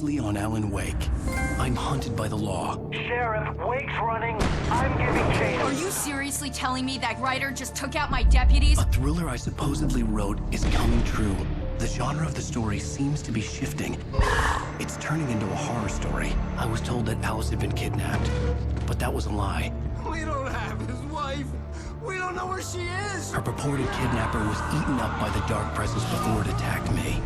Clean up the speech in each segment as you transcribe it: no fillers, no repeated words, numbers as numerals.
closely on Alan Wake. I'm hunted by the law. Sheriff, Wake's running. I'm giving chase. Are you seriously telling me that writer just took out my deputies? A thriller I supposedly wrote is coming true. The genre of the story seems to be shifting. It's turning into a horror story. I was told that Alice had been kidnapped, but that was a lie. We don't have his wife. We don't know where she is. Her purported kidnapper was eaten up by the dark presence before it attacked me.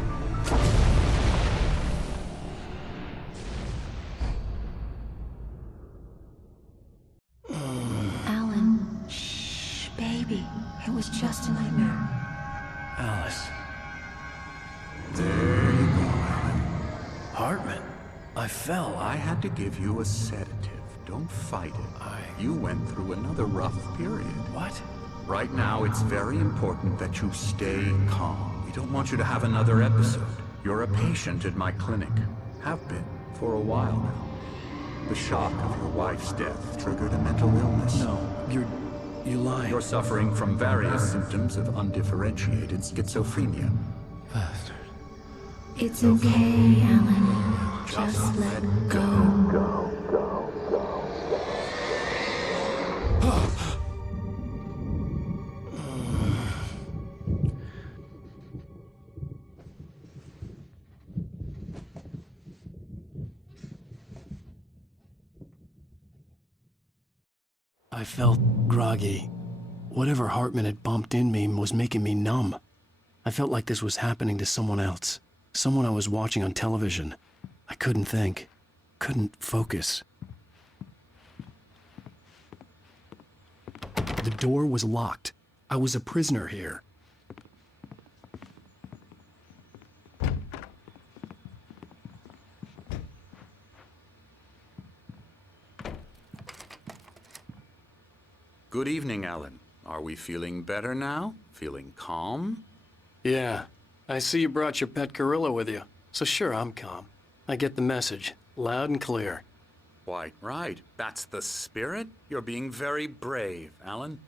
Alan, shh, baby. It was just a nightmare. Alice. There you go, Alan. Hartman. I fell. I had to give you a sedative. Don't fight it. You went through another rough period. What? Right now, it's very important that you stay calm. We don't want you to have another episode. You're a patient at my clinic. Have been for a while now. The shock of your wife's death triggered a mental illness. No, you lied. You're suffering from various symptoms of undifferentiated schizophrenia. Bastard. It's okay, Alan. Just let go. I felt groggy. Whatever Hartman had bumped in me was making me numb. I felt like this was happening to someone else. Someone I was watching on television. I couldn't think. Couldn't focus. The door was locked. I was a prisoner here. Good evening, Alan. Are we feeling better now? Feeling calm? Yeah. I see you brought your pet gorilla with you. So sure, I'm calm. I get the message. Loud and clear. Quite right. That's the spirit. You're being very brave, Alan.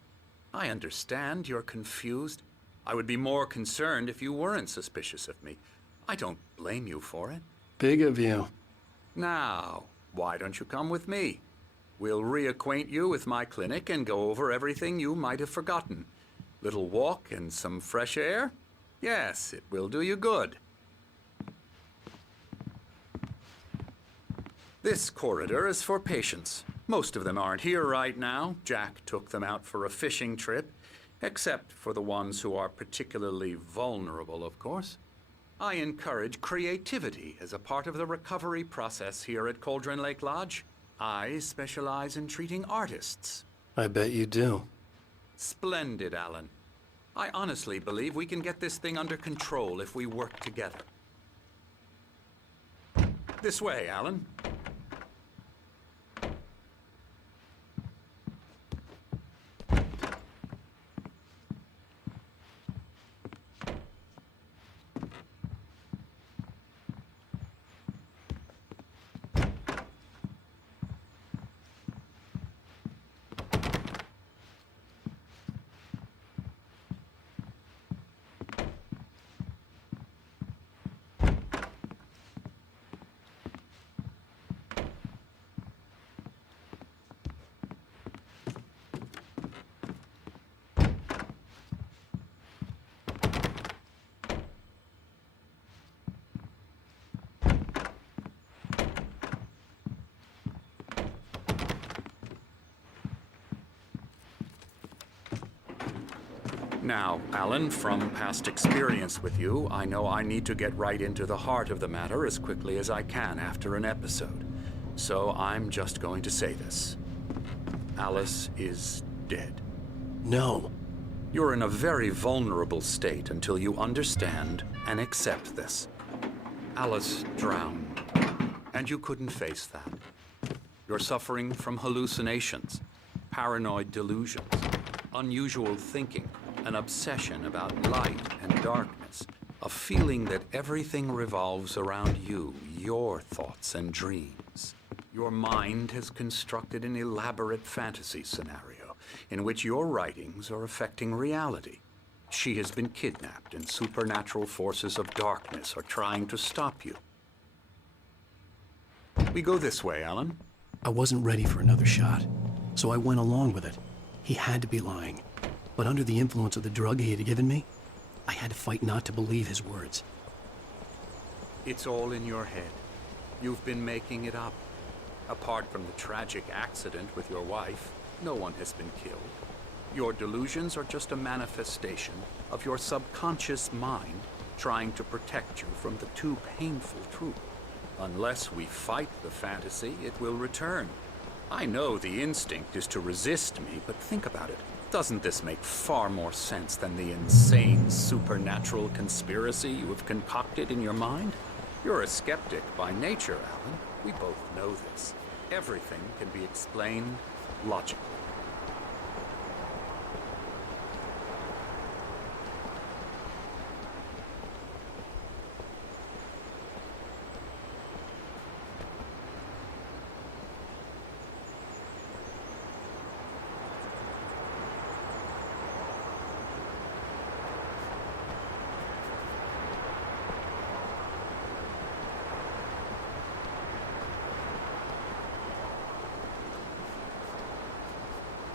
I understand you're confused. I would be more concerned if you weren't suspicious of me. I don't blame you for it. Big of you. Now, why don't you come with me? We'll reacquaint you with my clinic and go over everything you might have forgotten. Little walk and some fresh air? Yes, it will do you good. This corridor is for patients. Most of them aren't here right now. Jack took them out for a fishing trip, except for the ones who are particularly vulnerable, of course. I encourage creativity as a part of the recovery process here at Cauldron Lake Lodge. I specialize in treating artists. I bet you do. Splendid, Alan. I honestly believe we can get this thing under control if we work together. This way, Alan. Now, Alan, from past experience with you, I know I need to get right into the heart of the matter as quickly as I can after an episode. So I'm just going to say this. Alice is dead. No. You're in a very vulnerable state until you understand and accept this. Alice drowned, and you couldn't face that. You're suffering from hallucinations, paranoid delusions, unusual thinking, an obsession about light and darkness, a feeling that everything revolves around you, your thoughts and dreams. Your mind has constructed an elaborate fantasy scenario in which your writings are affecting reality. She has been kidnapped and supernatural forces of darkness are trying to stop you. We go this way, Alan. I wasn't ready for another shot, so I went along with it. He had to be lying. But under the influence of the drug he had given me, I had to fight not to believe his words. It's all in your head. You've been making it up. Apart from the tragic accident with your wife, no one has been killed. Your delusions are just a manifestation of your subconscious mind trying to protect you from the too painful truth. Unless we fight the fantasy, it will return. I know the instinct is to resist me, but think about it. Doesn't this make far more sense than the insane supernatural conspiracy you have concocted in your mind? You're a skeptic by nature, Alan. We both know this. Everything can be explained logically.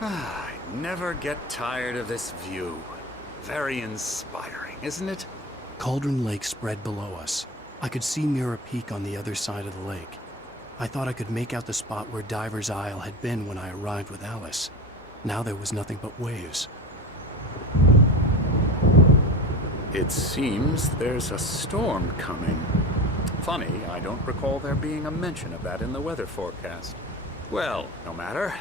I never get tired of this view. Very inspiring, isn't it? Cauldron Lake spread below us. I could see Mirror Peak on the other side of the lake. I thought I could make out the spot where Diver's Isle had been when I arrived with Alice. Now there was nothing but waves. It seems there's a storm coming. Funny, I don't recall there being a mention of that in the weather forecast. Well, no matter.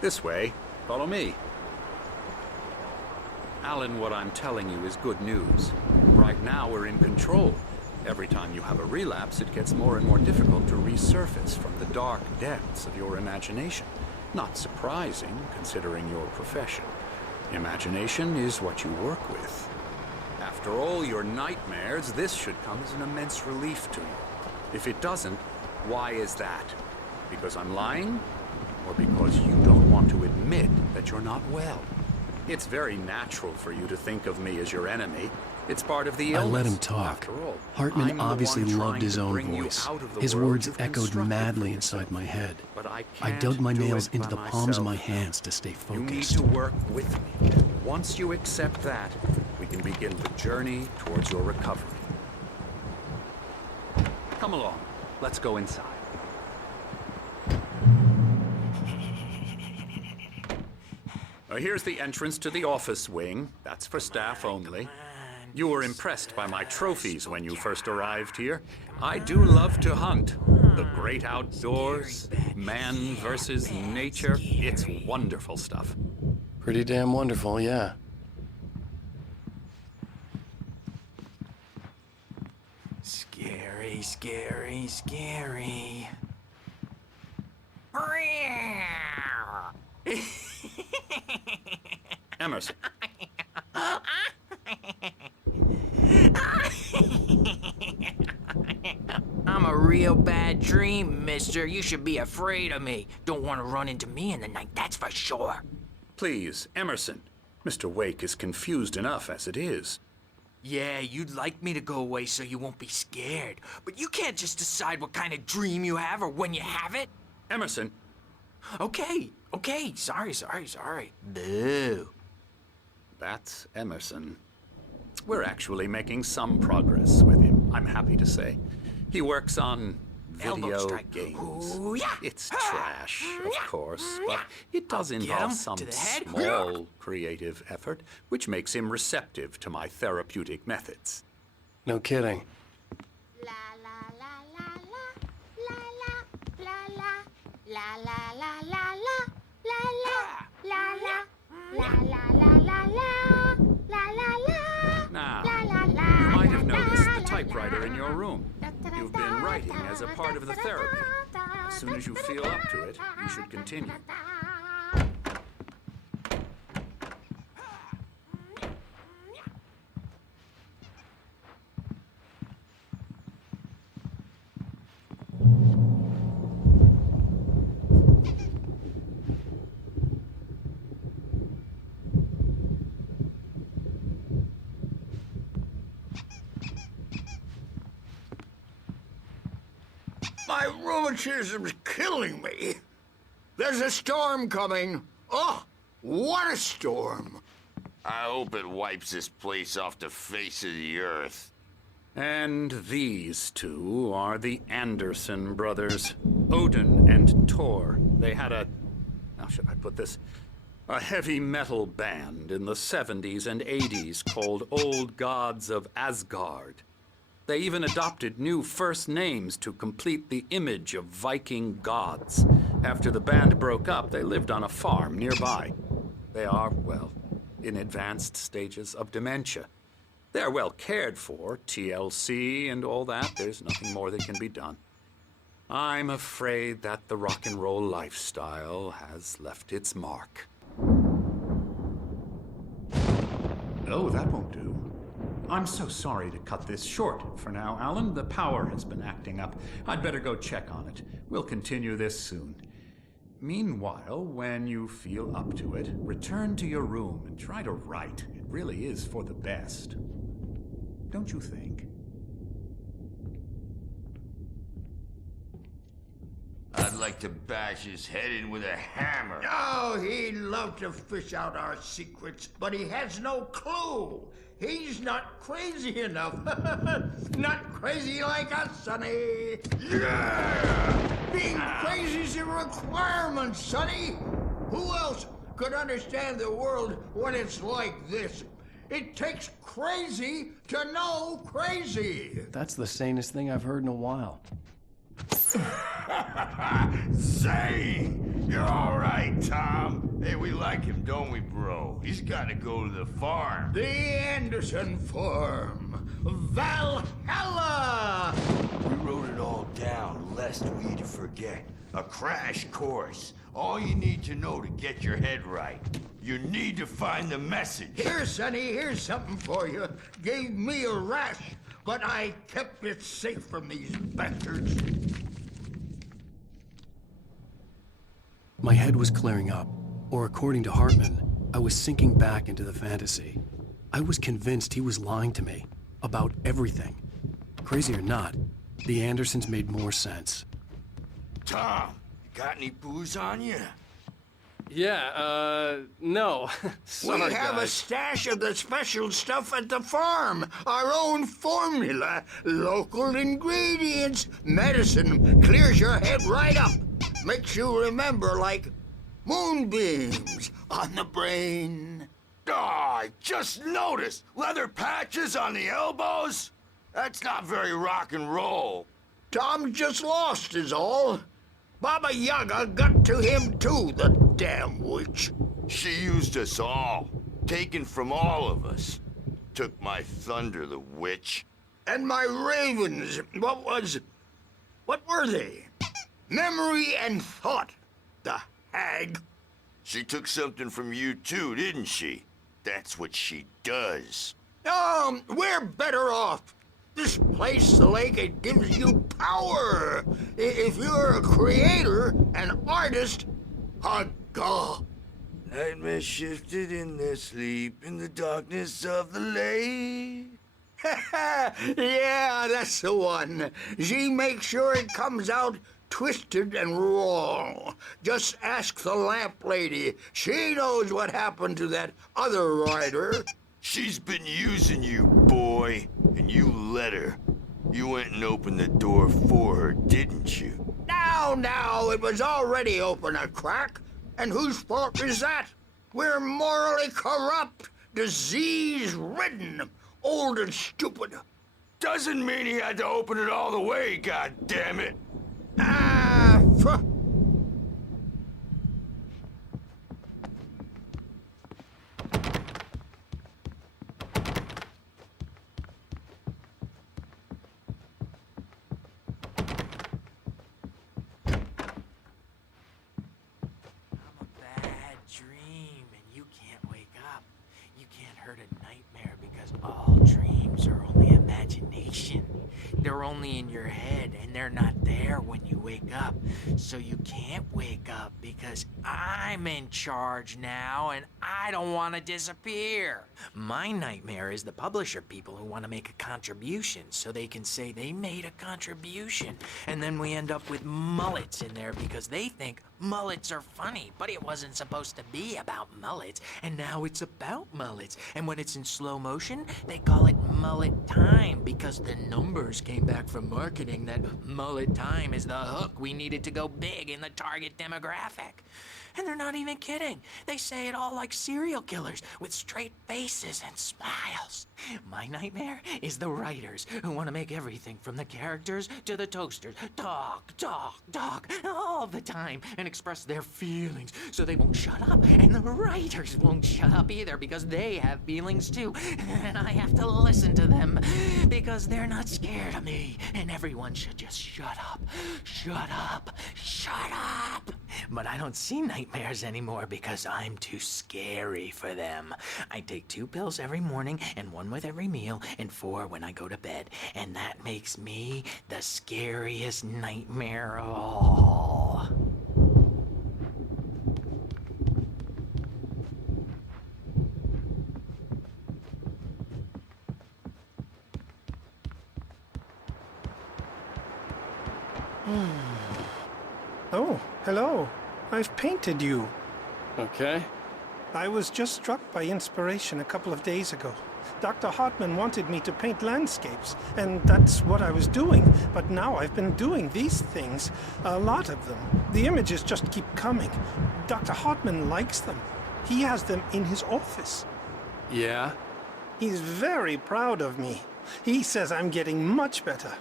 This way. Follow me. Alan, what I'm telling you is good news. Right now, we're in control. Every time you have a relapse, it gets more and more difficult to resurface from the dark depths of your imagination. Not surprising, considering your profession. Imagination is what you work with. After all your nightmares, this should come as an immense relief to you. If it doesn't, why is that? Because I'm lying? Or because you don't want to admit that you're not well? It's very natural for you to think of me as your enemy. It's part of the illness. I let him talk. After all, Hartman I'm the obviously one loved trying his to own bring you voice. out of the His world words you've echoed constructed madly for inside yourself. my head. But I I can't dug my do nails it into by the palms of my myself. hands to stay You need focused. to work with me. Once you accept that, we can begin the journey towards your recovery. Come along. Let's go inside. Here's the entrance to the office wing. That's for staff only. You were impressed by my trophies when you first arrived here. I do love to hunt. The great outdoors, man versus nature. It's wonderful stuff. Pretty damn wonderful, yeah. Scary, scary, scary. Emerson. I'm a real bad dream, mister. You should be afraid of me. Don't want to run into me in the night, that's for sure. Please, Emerson. Mr. Wake is confused enough as it is. Yeah, you'd like me to go away so you won't be scared. But you can't just decide what kind of dream you have or when you have it. Emerson. Okay, sorry. Boo. That's Emerson. We're actually making some progress with him, I'm happy to say. He works on Elbow video strike. games. Ooh, yeah. It's trash, of course, but it does Get involve him some to the head. small creative effort, which makes him receptive to my therapeutic methods. No kidding. La la la la la la la la la la la la la la la la la la la la Now, la la la. you might have noticed the typewriter in your room. You've been writing as a part of the therapy. As soon as you feel up to it, you should continue. My rheumatism's killing me. There's a storm coming. Oh, what a storm. I hope it wipes this place off the face of the earth. And these two are the Anderson brothers, Odin and Tor. They had how should I put this? A heavy metal band in the 70s and 80s called Old Gods of Asgard. They even adopted new first names to complete the image of Viking gods. After the band broke up, they lived on a farm nearby. They are, well, in advanced stages of dementia. They're well cared for, TLC and all that. There's nothing more that can be done. I'm afraid that the rock and roll lifestyle has left its mark. Oh, that won't do. I'm so sorry to cut this short for now, Alan. The power has been acting up. I'd better go check on it. We'll continue this soon. Meanwhile, when you feel up to it, return to your room and try to write. It really is for the best. Don't you think? I'd like to bash his head in with a hammer. Oh, he'd love to fish out our secrets, but he has no clue. He's not crazy enough. Not crazy like us, Sonny. Yeah! Being crazy's a requirement, Sonny. Who else could understand the world when it's like this? It takes crazy to know crazy. That's the sanest thing I've heard in a while. Say, you're all right, Tom. Hey, we like him, don't we, bro? He's got to go to the farm. The Anderson farm. Valhalla! We wrote it all down, lest we forget. A crash course. All you need to know to get your head right. You need to find the message. Here, Sonny, here's something for you. Gave me a rash, but I kept it safe from these bastards. My head was clearing up, or according to Hartman, I was sinking back into the fantasy. I was convinced he was lying to me about everything. Crazy or not, the Andersons made more sense. Tom, you got any booze on you? Yeah, no. We have a stash of the special stuff at the farm. Our own formula. Local ingredients. Medicine clears your head right up. Makes you remember like moonbeams on the brain. Oh, I just noticed. Leather patches on the elbows? That's not very rock and roll. Tom just lost is all. Baba Yaga got to him too, the damn witch. She used us all. Taken from all of us. Took my thunder, the witch. And my ravens, what were they? Memory and thought, the hag. She took something from you too, didn't she? That's what she does. We're better off. This place, the lake, it gives you power. If you're a creator, an artist, a god. Nightmare shifted in their sleep in the darkness of the lake. Yeah, that's the one. She makes sure it comes out twisted and wrong. Just ask the lamp lady. She knows what happened to that other writer. She's been using you, boy, and you let her. You went and opened the door for her, didn't you? Now, it was already open a crack. And whose fault is that? We're morally corrupt, disease-ridden, old and stupid. Doesn't mean he had to open it all the way, goddammit. they're only in your head and they're not there when you wake up. So you can't wake up because I'm in charge now and I don't want to disappear. My nightmare is the publisher people who want to make a contribution so they can say they made a contribution. And then we end up with mullets in there because they think mullets are funny, but it wasn't supposed to be about mullets, and now it's about mullets. And when it's in slow motion, they call it mullet time because the numbers came back from marketing that mullet time is the hook we needed to go big in the target demographic. And they're not even kidding. They say it all like serial killers with straight faces and smiles. My nightmare is the writers who want to make everything from the characters to the toasters talk all the time and express their feelings so they won't shut up. And the writers won't shut up either because they have feelings too. And I have to listen to them because they're not scared of me. And everyone should just shut up. Shut up. Shut up. But I don't see nightmares anymore because I'm too scary for them. I take 2 pills every morning and 1 with every meal and 4 when I go to bed. And that makes me the scariest nightmare of all. Oh, hello. I've painted you. Okay. I was just struck by inspiration a couple of days ago. Dr. Hartman wanted me to paint landscapes, and that's what I was doing. But now I've been doing these things, a lot of them. The images just keep coming. Dr. Hartman likes them. He has them in his office. Yeah? He's very proud of me. He says I'm getting much better.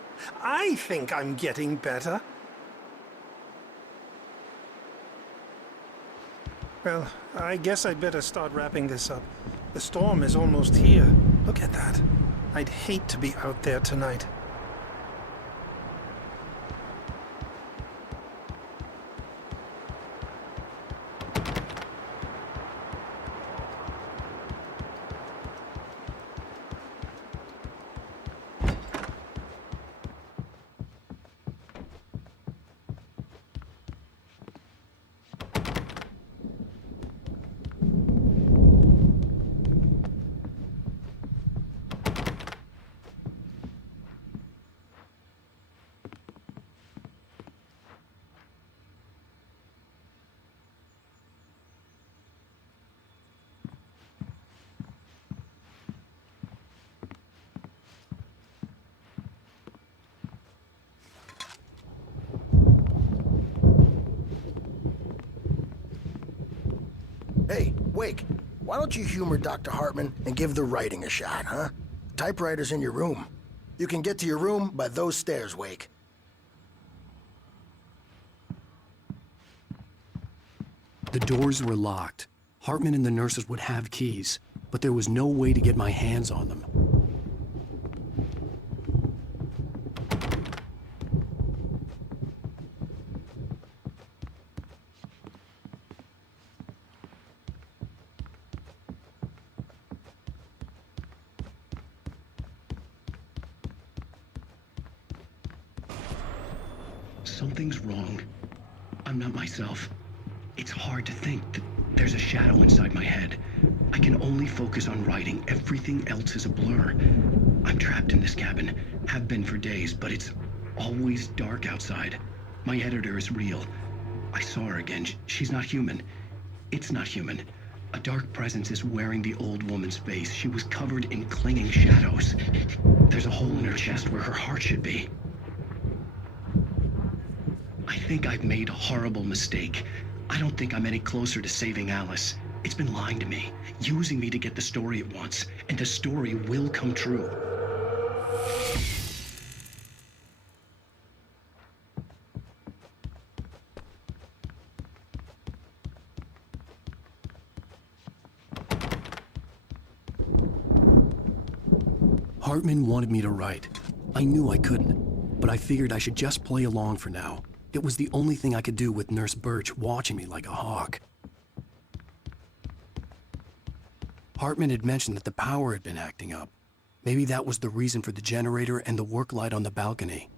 I think I'm getting better. Well, I guess I'd better start wrapping this up. The storm is almost here. Look at that. I'd hate to be out there tonight. Hey, Wake, why don't you humor Dr. Hartman and give the writing a shot, huh? Typewriter's in your room. You can get to your room by those stairs, Wake. The doors were locked. Hartman and the nurses would have keys, but there was no way to get my hands on them. Something's wrong. I'm not myself. It's hard to think that there's a shadow inside my head. I can only focus on writing. Everything else is a blur. I'm trapped in this cabin. Have been for days, but it's always dark outside. My editor is real. I saw her again. She's not human. It's not human. A dark presence is wearing the old woman's face. She was covered in clinging shadows. There's a hole in her chest where her heart should be. I think I've made a horrible mistake. I don't think I'm any closer to saving Alice. It's been lying to me, using me to get the story it wants, and the story will come true. Hartman wanted me to write. I knew I couldn't, but I figured I should just play along for now. It was the only thing I could do with Nurse Birch watching me like a hawk. Hartman had mentioned that the power had been acting up. Maybe that was the reason for the generator and the work light on the balcony.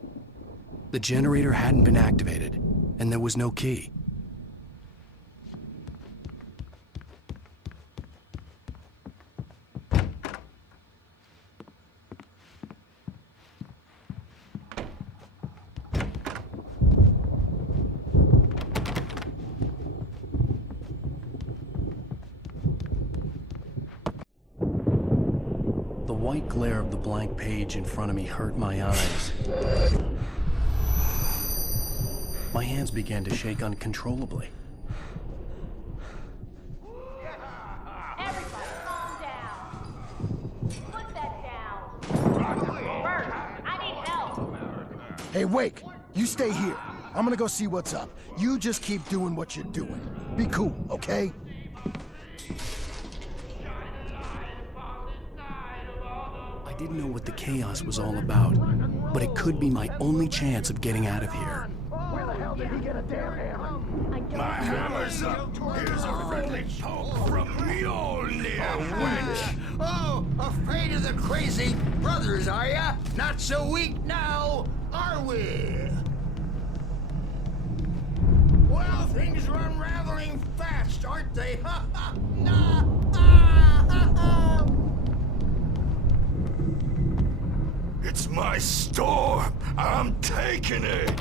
The generator hadn't been activated, and there was no key. The white glare of the blank page in front of me hurt my eyes. My hands began to shake uncontrollably. Everybody, calm down. Put that down. Bert, I need help. Hey, Wake, you stay here. I'm gonna go see what's up. You just keep doing what you're doing. Be cool, okay? I didn't know what the chaos was all about, but it could be my only chance of getting out of here. Where the hell did he get a damn hammer? My hammer's up. Here's a friendly poke from Mjolnir, wench. Oh, afraid of the crazy brothers, are ya? Not so weak now, are we? Well, things are unraveling fast, aren't they? Ha ha! Nah! Ah, ha, ha. It's my store. I'm taking it.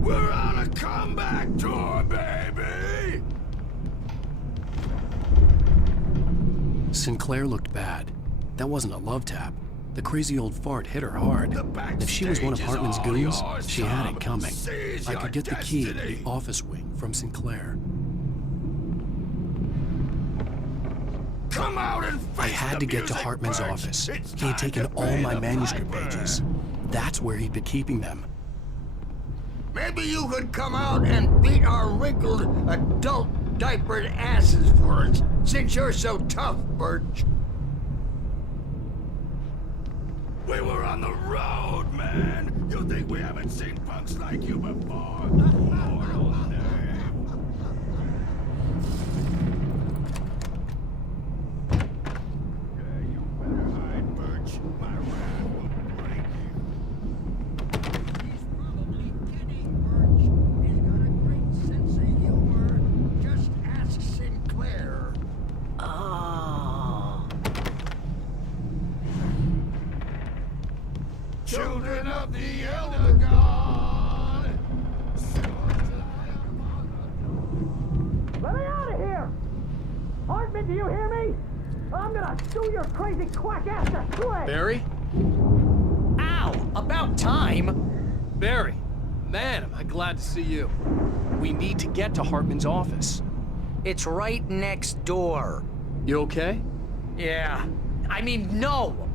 We're on a comeback tour, baby! Sinclair looked bad. That wasn't a love tap. The crazy old fart hit her hard. If she was one of Hartman's goons, she had it coming. I could get the key to the office wing from Sinclair. Come out and face I had to get to Hartman's office. He had taken all my manuscript pages. That's where he'd been keeping them. Maybe you could come out and beat our wrinkled adult diapered asses for us, since you're so tough, Birch. We were on the road, man. You think we haven't seen punks like you before? Mortal name. Yeah, you better hide, Birch. My wrath will break you. He's probably kidding, Birch. He's got a great sense of humor. Just ask Sinclair. Oh. Children of the Elder God! Let me out of here! Hartman, do you hear me? I'm gonna sue your crazy quack ass to slay! Barry? Ow! About time! Barry! Man, am I glad to see you. We need to get to Hartman's office. It's right next door. You okay? Yeah. I mean, no!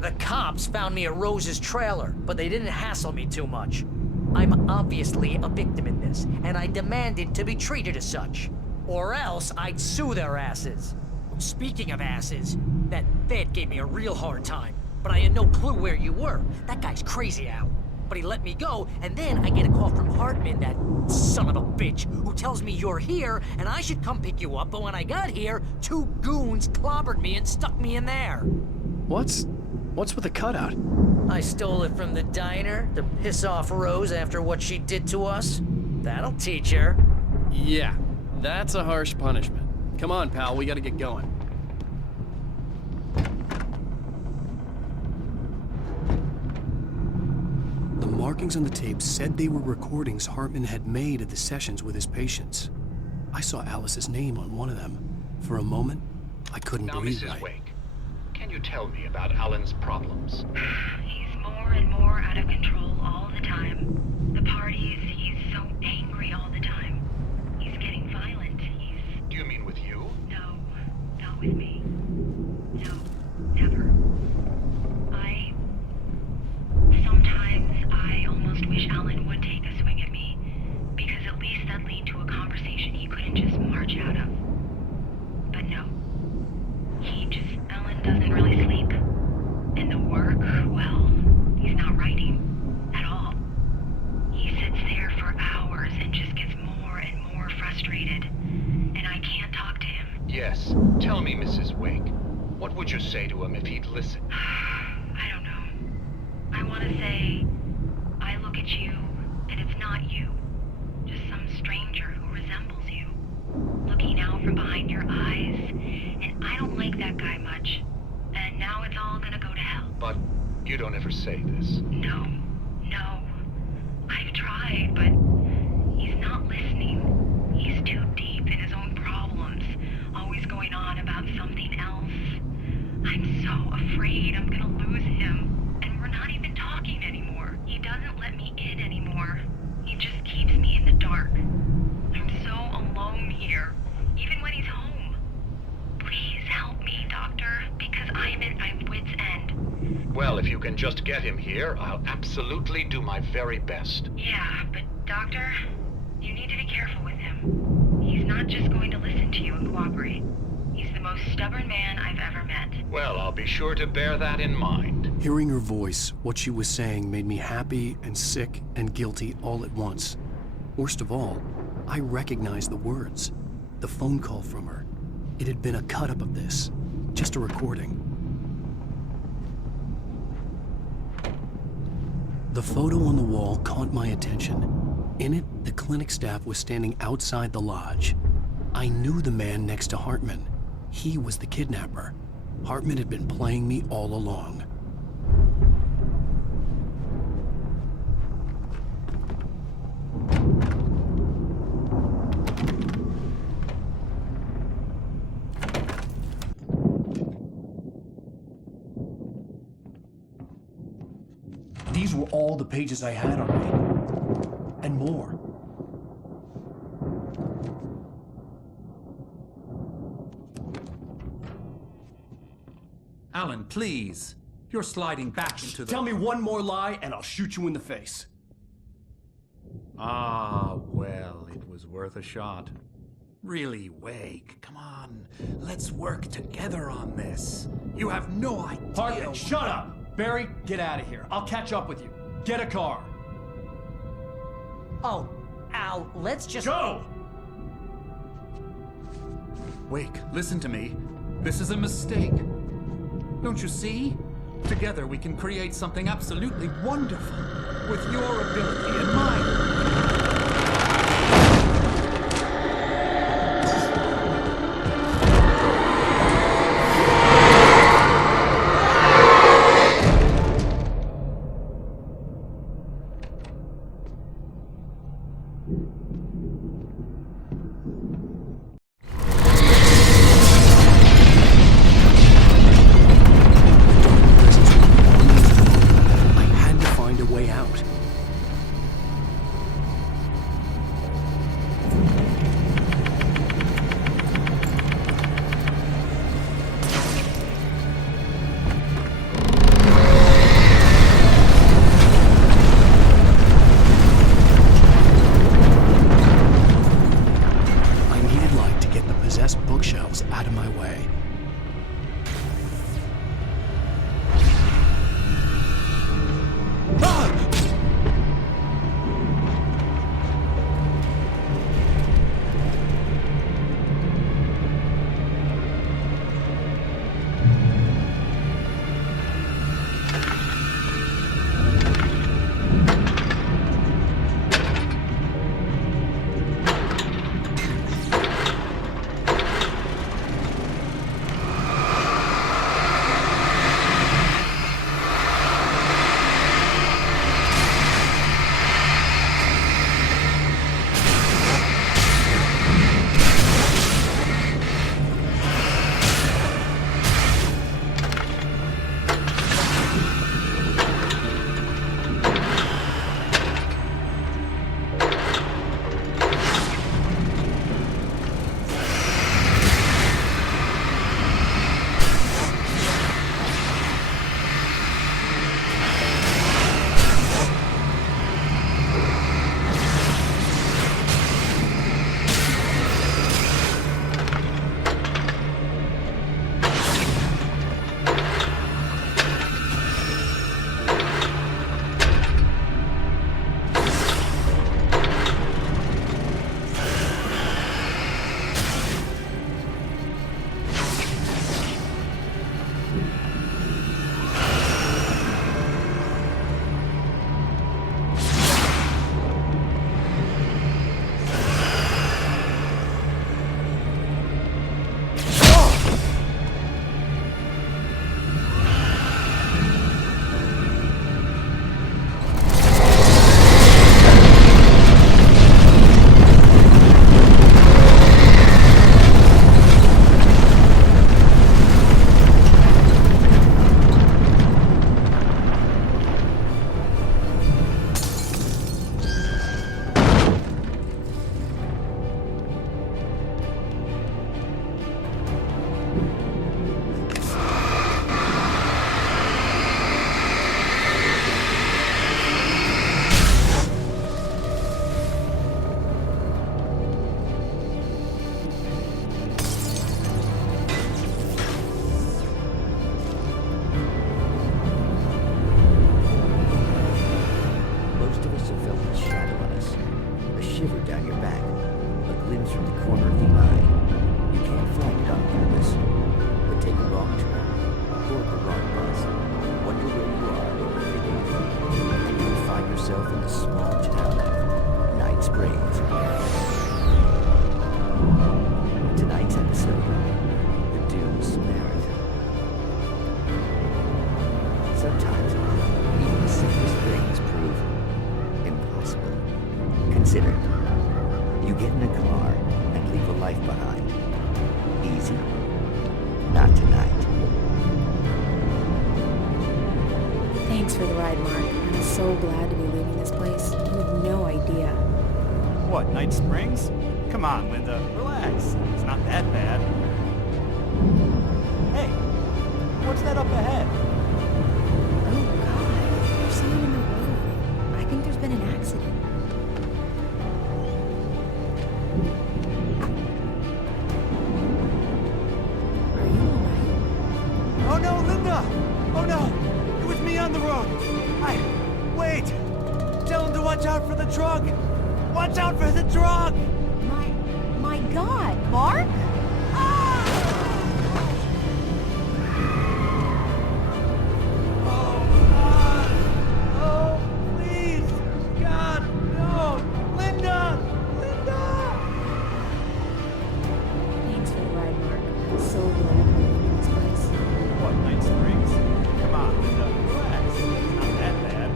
The cops found me at Rose's trailer, but they didn't hassle me too much. I'm obviously a victim in this, and I demanded to be treated as such. Or else I'd sue their asses. Speaking of asses, that vet gave me a real hard time, but I had no clue where you were. That guy's crazy, Al. But he let me go, and then I get a call from Hartman, that son of a bitch, who tells me you're here, and I should come pick you up, but when I got here, 2 goons clobbered me and stuck me in there. What's with the cutout? I stole it from the diner to piss off Rose after what she did to us. That'll teach her. Yeah, that's a harsh punishment. Come on, pal, we gotta get going. The markings on the tape said they were recordings Hartman had made at the sessions with his patients. I saw Alice's name on one of them. For a moment, I couldn't Now, breathe Mrs. right. Wake, can you tell me about Alan's problems? He's more and more out of control all the time. The parties, he's so angry all the time. He's getting violent. Do you mean with you? No, not with me. No, never. Sometimes I almost wish Alan would take a swing at me, because at least that'd lead to a conversation he couldn't just march out of. But no. Alan doesn't really sleep. And the work, well, he's not writing. say to him if he'd listen? I don't know. I want to say, I look at you, and it's not you. Just some stranger who resembles you. Looking out from behind your eyes, and I don't like that guy much. And now it's all gonna go to hell. But you don't ever say this. No. I've tried, but he's not listening. He's too deep in his own problems, always going on about something else. I'm so afraid I'm gonna lose him, and we're not even talking anymore. He doesn't let me in anymore. He just keeps me in the dark. I'm so alone here, even when he's home. Please help me, Doctor, because I'm at my wit's end. Well, if you can just get him here, I'll absolutely do my very best. Yeah, but Doctor, you need to be careful with him. He's not just going to listen to you and cooperate. He's the most stubborn man I've ever met. Well, I'll be sure to bear that in mind. Hearing her voice, what she was saying made me happy and sick and guilty all at once. Worst of all, I recognized the words. The phone call from her. It had been a cut-up of this. Just a recording. The photo on the wall caught my attention. In it, the clinic staff was standing outside the lodge. I knew the man next to Hartman. He was the kidnapper. Hartman had been playing me all along. These were all the pages I had on me. And more. Alan, please. You're sliding back into the... Tell me one more lie and I'll shoot you in the face. Ah, well, it was worth a shot. Really, Wake, come on. Let's work together on this. You have no idea... Hartman, shut up! Barry, get out of here. I'll catch up with you. Get a car. Oh, Al, let's just... Go! Wake, listen to me. This is a mistake. Don't you see? Together we can create something absolutely wonderful. With your ability and mine. Bookshelves out of my way. Ah! is a velvet shadow on us, a shiver down your back, a glimpse from the corner of the eye. You can't find it on purpose, but take a wrong turn, board the wrong bus, wonder where you are over the evening, and you'll find yourself in the small town of Night Springs. Tonight's episode, the Doomed Samaritan. Sometimes, even the simplest things prove impossible. Consider, you get in a car and leave a life behind. Easy? Not tonight. Thanks for the ride, Mark. I'm so glad to be leaving this place. You have no idea. What, Night Springs? Come on, Linda, relax. It's not that bad. Hey, what's that up ahead? Oh, God. There's someone in the road. I think there's been an accident. Are you alright? Oh no, Linda! Oh no! It was me on the road! Wait! Tell him to watch out for the truck! Watch out for the truck! My God, Mark? Thanks for the ride, Mark. I'm so glad to be leaving this place. What, Night Springs? Come on, Linda, relax. It's not that bad.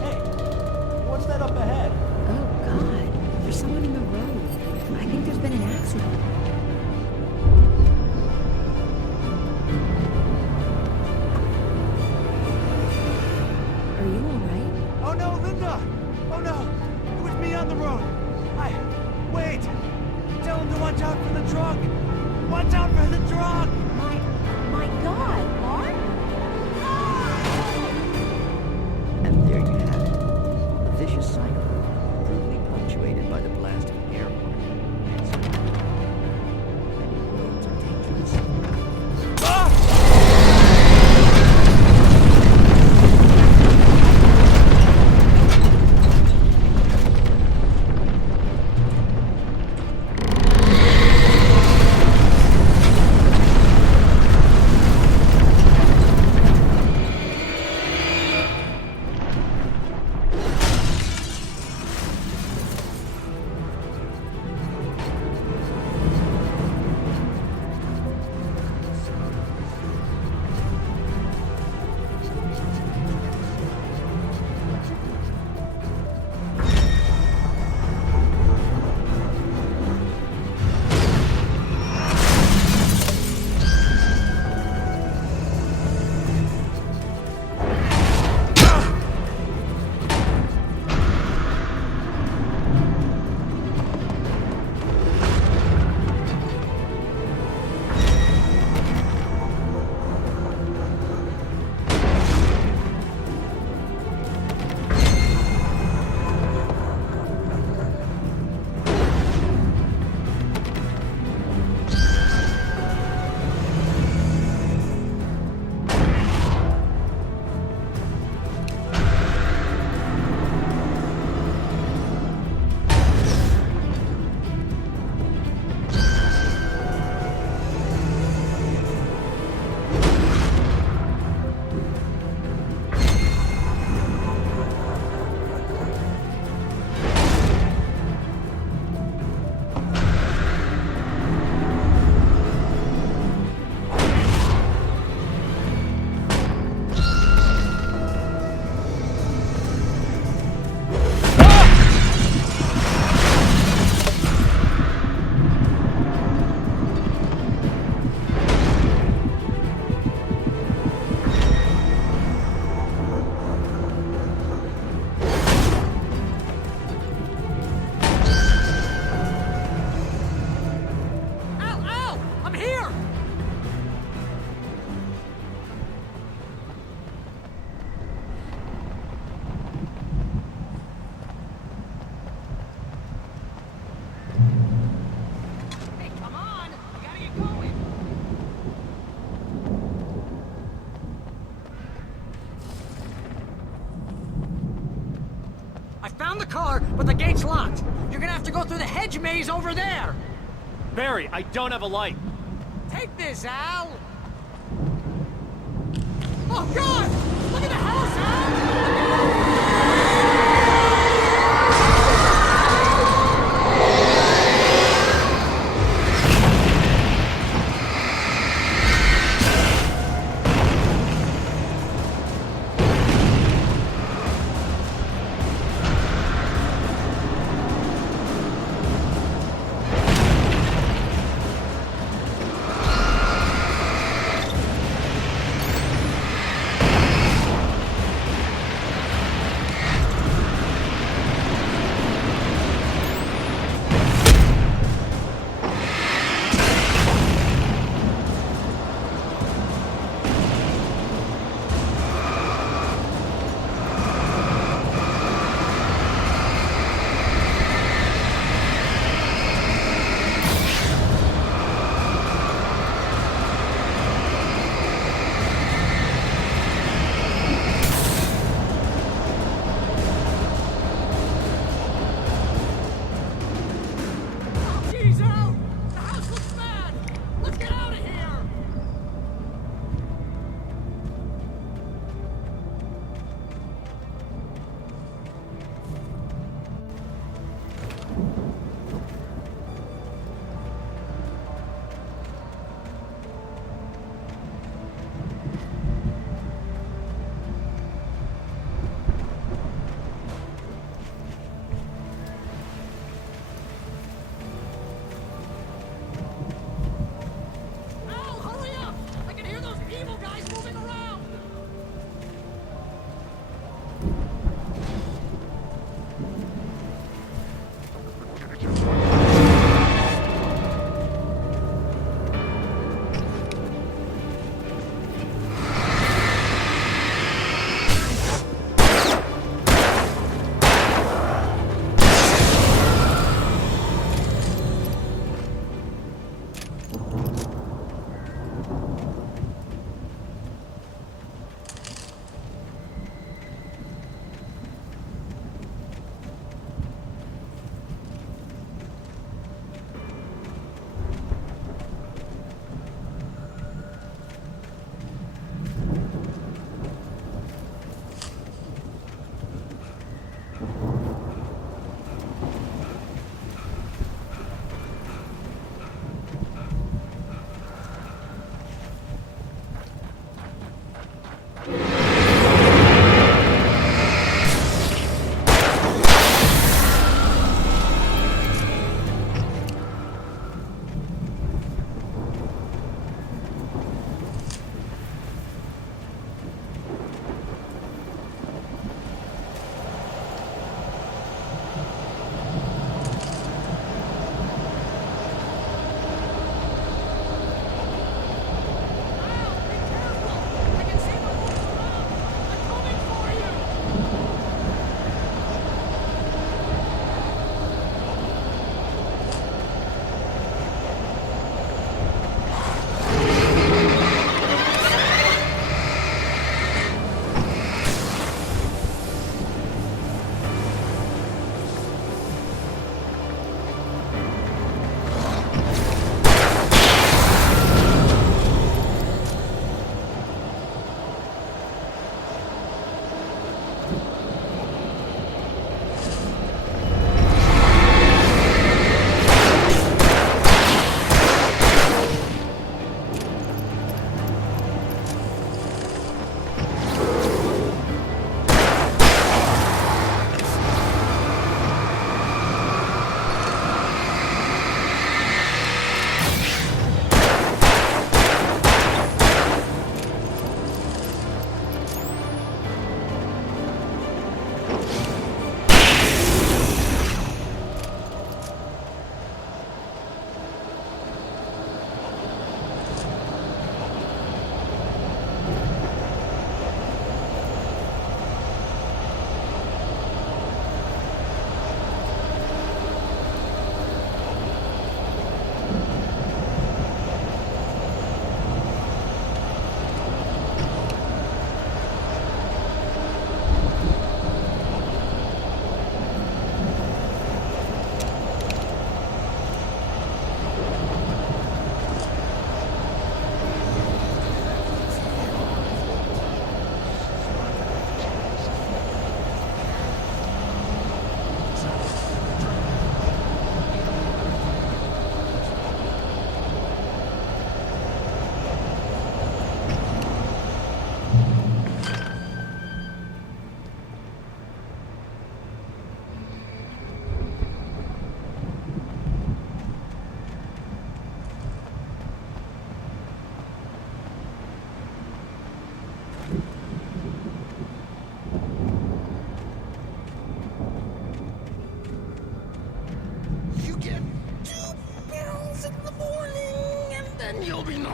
Hey, what's that up ahead? Oh, God. There's someone in the road. I think there's been an accident. Are you alright? Oh no, Linda! Oh no! It was me on the road! Wait! Tell him to watch out for the truck! Watch out for the truck! My God, Mark? And there you have it. A vicious cycle, brutally punctuated by the blast of an air horn. Many roads are dangerous. I found the car, but the gate's locked. You're gonna have to go through the hedge maze over there. Barry, I don't have a light. Take this, Al. Oh, God! Look at the house, Al!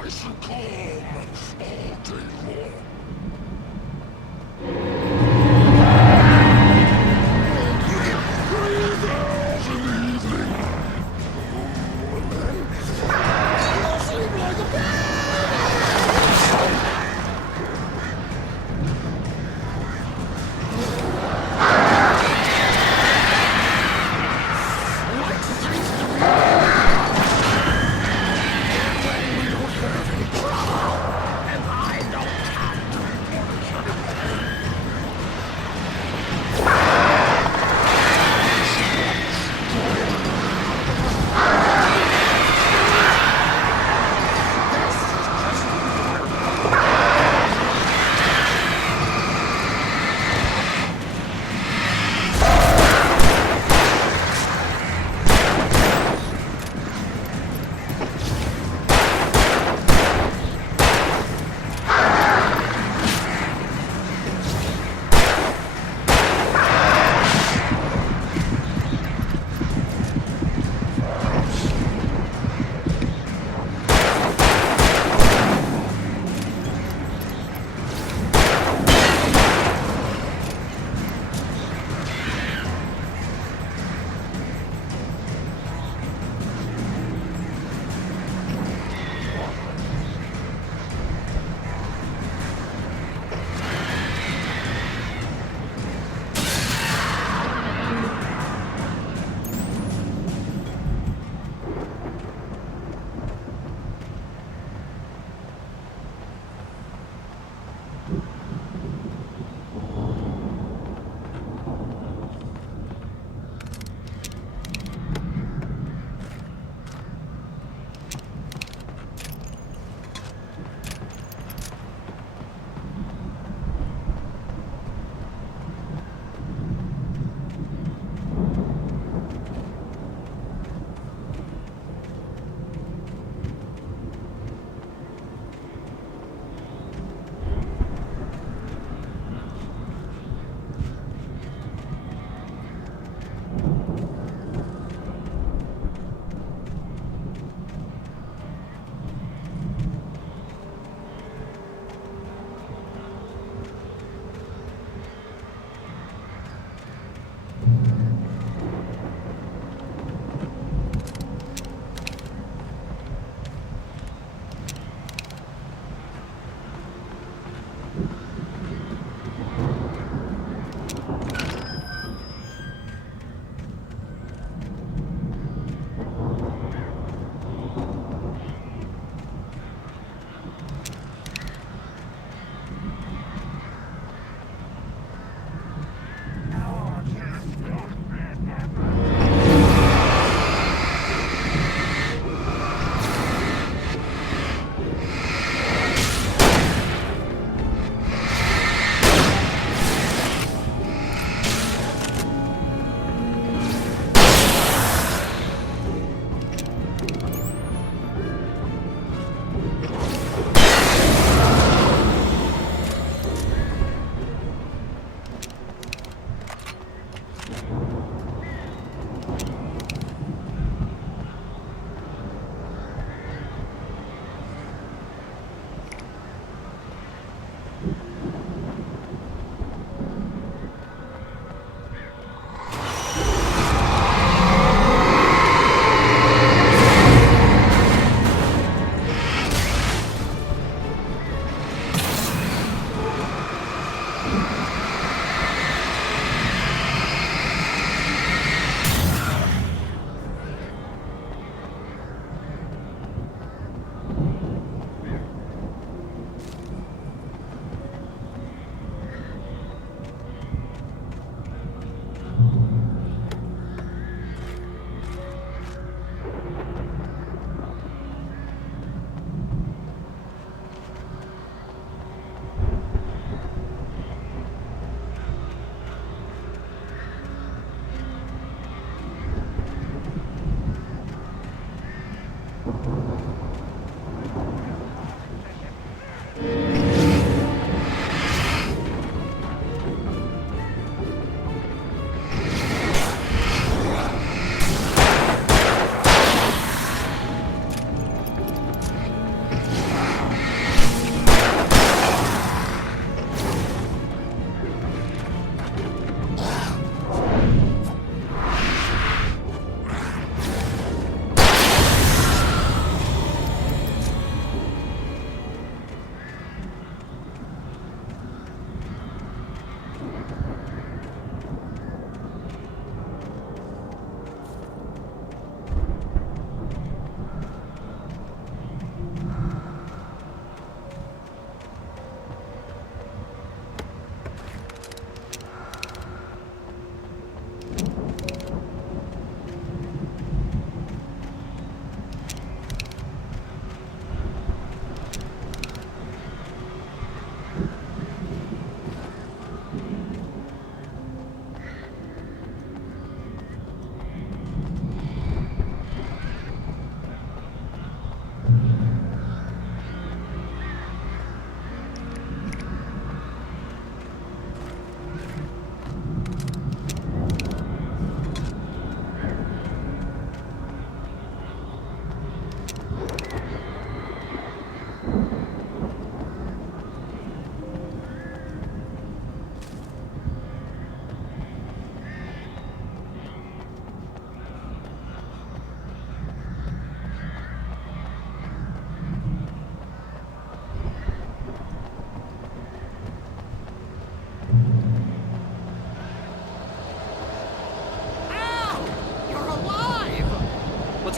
nice and calm all day long. You can breathe out in the evening. And then you'll sleep like a baby. And I don't have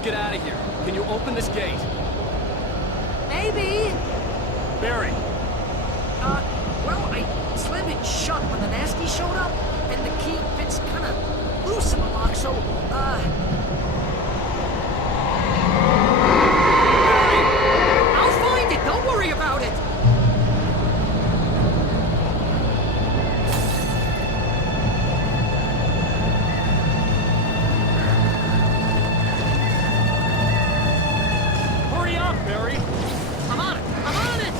get out of here. Can you open this gate? Maybe. Barry. Well, I slammed it shut when the nasty showed up, and the key fits kind of loose in the lock, so, I'll find it, don't worry about it! Hurry up, Barry! I'm on it! I'm on it!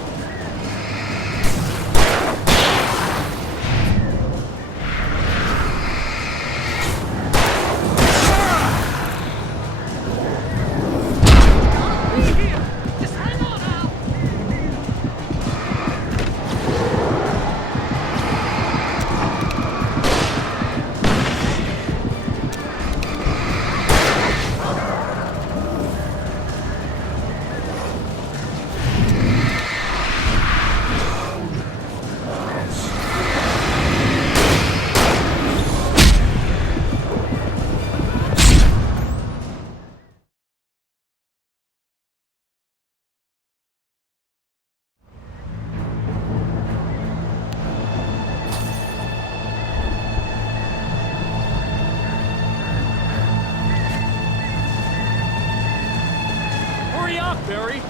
Hurry up, Barry!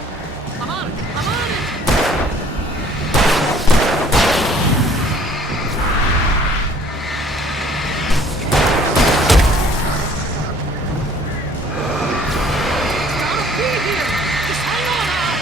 I'm on it! I'm on it! Gotta be here! Just hang on now!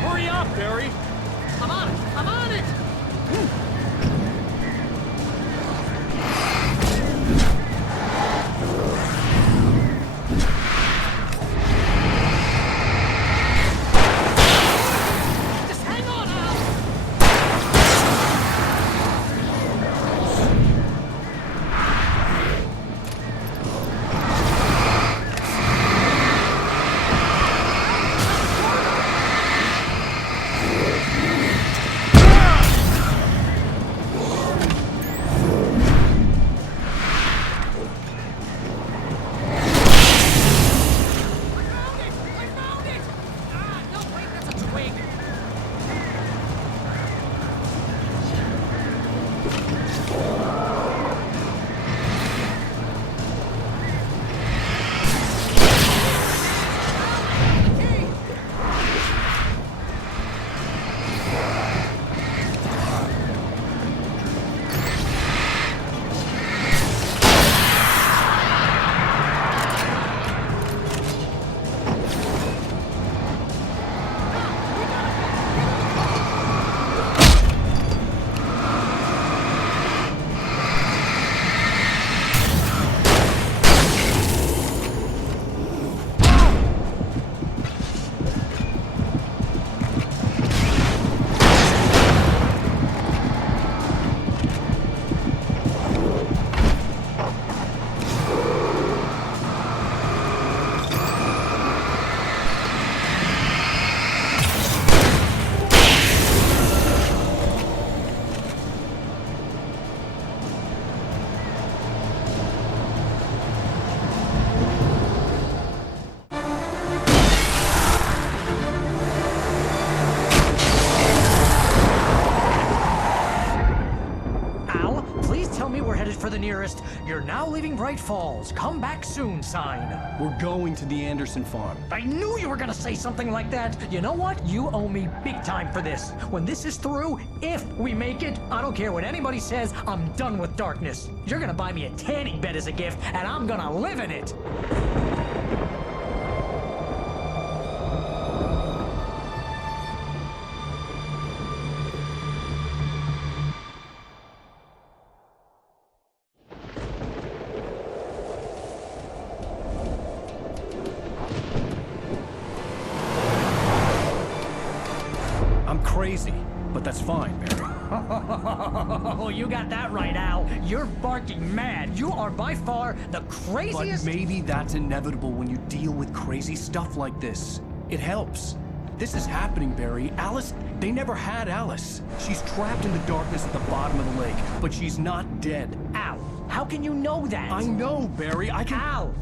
Hurry up, Barry! I'm on it! I'm on it! Just hang on now! for the nearest "You're now leaving Bright Falls. Come back soon" sign. We're going to the Anderson farm. I knew you were gonna say something like that. You know what? You owe me big time for this. When this is through, if we make it, I don't care what anybody says, I'm done with darkness. You're gonna buy me a tanning bed as a gift, and I'm gonna live in it. I'm crazy, but that's fine, Barry. Oh, you got that right, Al. You're barking mad. You are by far the craziest... But maybe that's inevitable when you deal with crazy stuff like this. It helps. This is happening, Barry. Alice, they never had Alice. She's trapped in the darkness at the bottom of the lake, but she's not dead. Al, how can you know that? I know, Barry. I can... Al,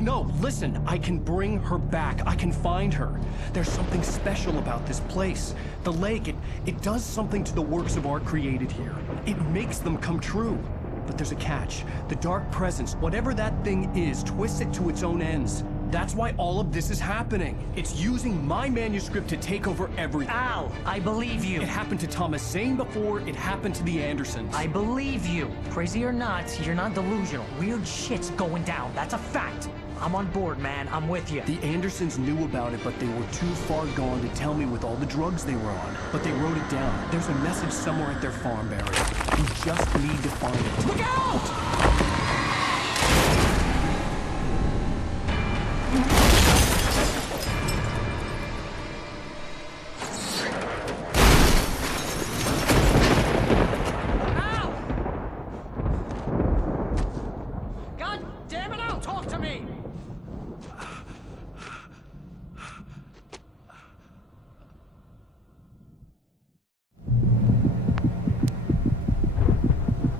No, listen. I can bring her back. I can find her. There's something special about this place. The lake, it does something to the works of art created here. It makes them come true. But there's a catch. The dark presence, whatever that thing is, twists it to its own ends. That's why all of this is happening. It's using my manuscript to take over everything. Al, I believe you. It happened to Thomas Zane before, it happened to the Andersons. I believe you. Crazy or not, you're not delusional. Weird shit's going down. That's a fact. I'm on board, man. I'm with you. The Andersons knew about it, but they were too far gone to tell me with all the drugs they were on. But they wrote it down. There's a message somewhere at their farm, Barry. You just need to find it. Look out!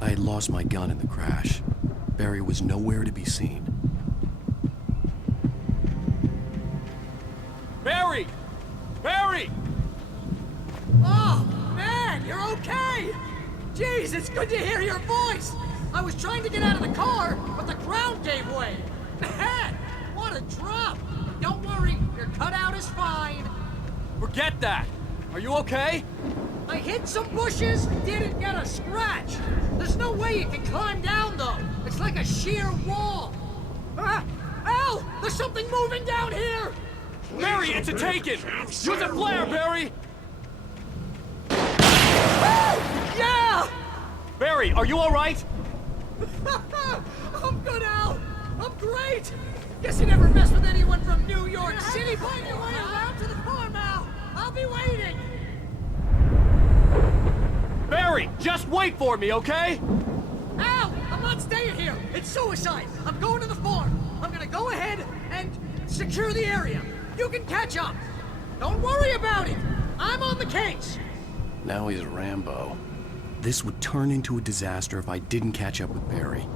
I had lost my gun in the crash. Barry was nowhere to be seen. Barry! Barry! Oh, man, you're okay! Jeez, it's good to hear your voice! I was trying to get out of the car, but the ground gave way! Man, what a drop! Don't worry, your cutout is fine. Forget that! Are you okay? I hit some bushes, didn't get a scratch. There's no way you can climb down, though. It's like a sheer wall. Ah! Al! There's something moving down here! Barry, it's a taken! Use a flare, Barry! Yeah! Barry, are you alright? I'm good, Al! I'm great! Guess you never mess with anyone from New York City. Find your way around to the farm, Al! I'll be waiting! Barry, just wait for me, okay? Al! I'm not staying here! It's suicide! I'm going to the farm! I'm gonna go ahead and secure the area. You can catch up. Don't worry about it. I'm on the case. Now he's Rambo. This would turn into a disaster if I didn't catch up with Barry.